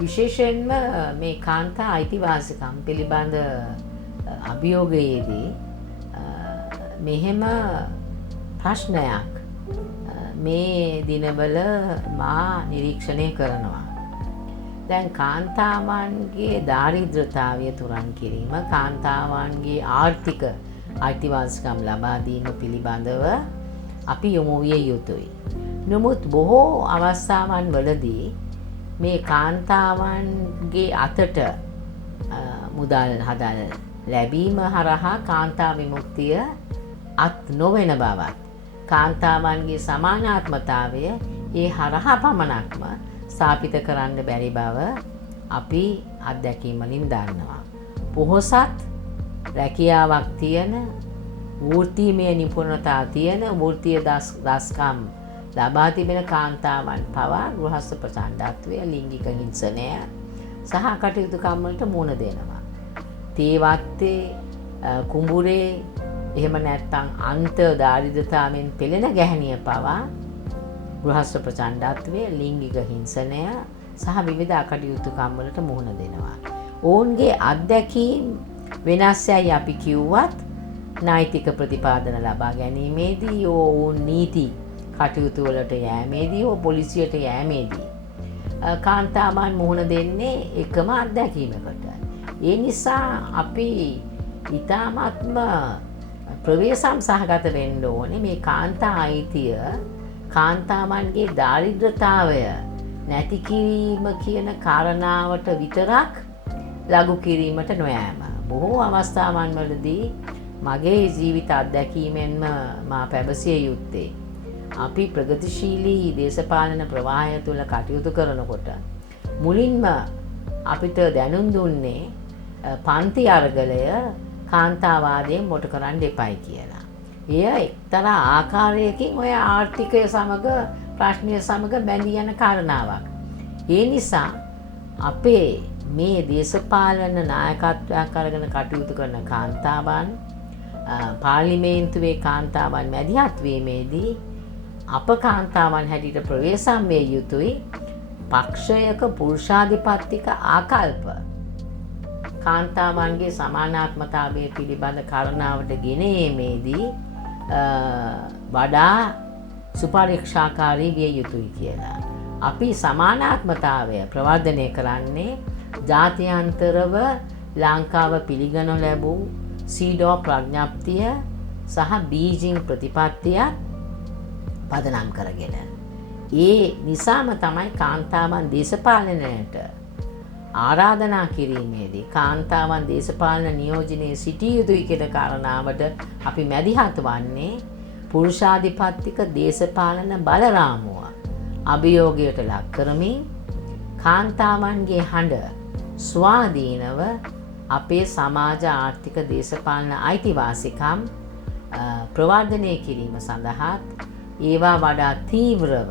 විශේෂයෙන්ම මේ කාන්තා අයිතිවාසිකම් පිළිබඳ අභියෝගයේදී මෙහෙම ප්‍රශ්නයක් මේ දිනවල මා නිරීක්ෂණය කරනවා. දැන් කාන්තාවන්ගේ දාරිද්‍රතාවය තුරන් කිරීම, කාන්තාවන්ගේ ආර්ථික අයිතිවාසිකම් ලබා දීම පිළිබඳව අපි යොමු විය යුතුයි. නමුත් බොහෝ අවස්ථාවන් වලදී මේ කාන්තාවන්ගේ අතට මුදල් හදල් ලැබීම හරහා කාන්තා විමුක්තිය අත් නොවන බවත්, කාන්තාවන්ගේ සමානාත්මතාවය ඒ හරහා පමණක්ම ස්ථාපිත කරන්න බැරි බව අපි අත්දැකීම් වලින් දන්නවා. පොහොසත් රැකියාවක් තියෙන, වෘත්තීමය නිපුණතා තියෙන, වෘත්තීය දස්කම් ලබා තිබෙන කාන්තාවන් පවා ගෘහස්ත ප්‍රචණ්ඩත්වය, ලිංගික හිංසනය සහ කටයුතුකම් වලට මුහුණ දෙනවා. තේවත්තේ, කුඹුරේ, එහෙම නැත්නම් අන්ත දාරිද්‍රතාවෙන් පෙළෙන ගැහණිය පවා ගෘහස්ත ප්‍රචණ්ඩත්වය, ලිංගික හිංසනය සහ විවිධ අකටයුතුකම් වලට මුහුණ දෙනවා. ඔවුන්ගේ අත්දැකීම් වෙනස් යයි අපි කිව්වත්, නෛතික ප්‍රතිපාදන ලබා ගැනීමේදී, ඔවුන් නීති කටයුතු වලට යෑමේදී, පොලිසියට යෑමේදී කාන්තාවන් මුහුණ දෙන්නේ එකම අත්දැකීමකට. ඒ නිසා අපි ඊටාත්ම ප්‍රවේශම් සහගත වෙන්න ඕනේ මේ කාන්තා අයිතිය, කාන්තාවන්ගේ දාරිද්‍රතාවය නැති කිරීම කියන කාරණාවට විතරක් ලඝු කිරීමට නොයෑම. බොහෝ අවස්ථාවන් වලදී මගේ ජීවිත අත්දැකීමෙන්ම මා පැවසිය යුත්තේ, අපි ප්‍රගතිශීලී දේශපාලන ප්‍රවාහය තුළ කටයුතු කරනකොට මුලින්ම අපිට දැනුම් දුන්නේ පන්ති අරගලය කාන්තාවාදයෙන් මොට කරන්න එපයි කියලා. එය එක්තරා ආකාරයකින් ඔය ආර්ථිකය සමග, ප්‍රශ්නය සමග බැඳී යන කාරණාවක්. ඒ නිසා අපේ මේ දේශපාලන නායකත්වයක් අරගෙන කටයුතු කරන කාන්තාවන්, පාර්ලිමේන්තුවේ කාන්තාවන් මැදිහත් වීමේදී අප කාන්තාවන් හැටියට ප්‍රවේශම් විය යුතුයි. පක්ෂයක පුරුෂාධිපත්තික ආකල්ප කාන්තාවන්ගේ සමානාත්මතාවය පිළිබඳ කාරණාවට ගෙන ඒමේදී වඩා සුපරීක්ෂාකාරී විය යුතුයි කියලා. අපි සමානාත්මතාවය ප්‍රවර්ධනය කරන්නේ ජාත්‍යන්තරව ලංකාව පිළිගනු ලැබූ සීඩෝ ප්‍රඥප්තිය සහ බීජිං ප්‍රතිපත්තිය පදනම් කරගෙන. ඒ නිසාම තමයි කාන්තාවන් දේශපාලනයට ආරාධනා කිරීමේදී, කාන්තාවන් දේශපාලන නියෝජනයේ සිටිය යුතුයි කියන කාරණාවට අපි මැදිහත් වන්නේ. පුරුෂාධිපත්තික දේශපාලන බලරාමුව අභියෝගයට ලක් කරමින් කාන්තාවන්ගේ හඬ ස්වාධීනව අපේ සමාජ, ආර්ථික, දේශපාලන අයිතිවාසිකම් ප්‍රවර්ධනය කිරීම සඳහාත්, ඒවා වඩා තීව්‍රව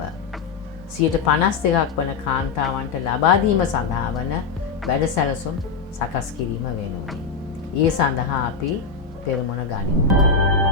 52% වන කාන්තාවන්ට ලබා දීම සඳහා වන වැඩසැලසුම් සකස් කිරීම වෙනුවෙන්. ඒ සඳහා අපි පෙරමුණ ගනිමු.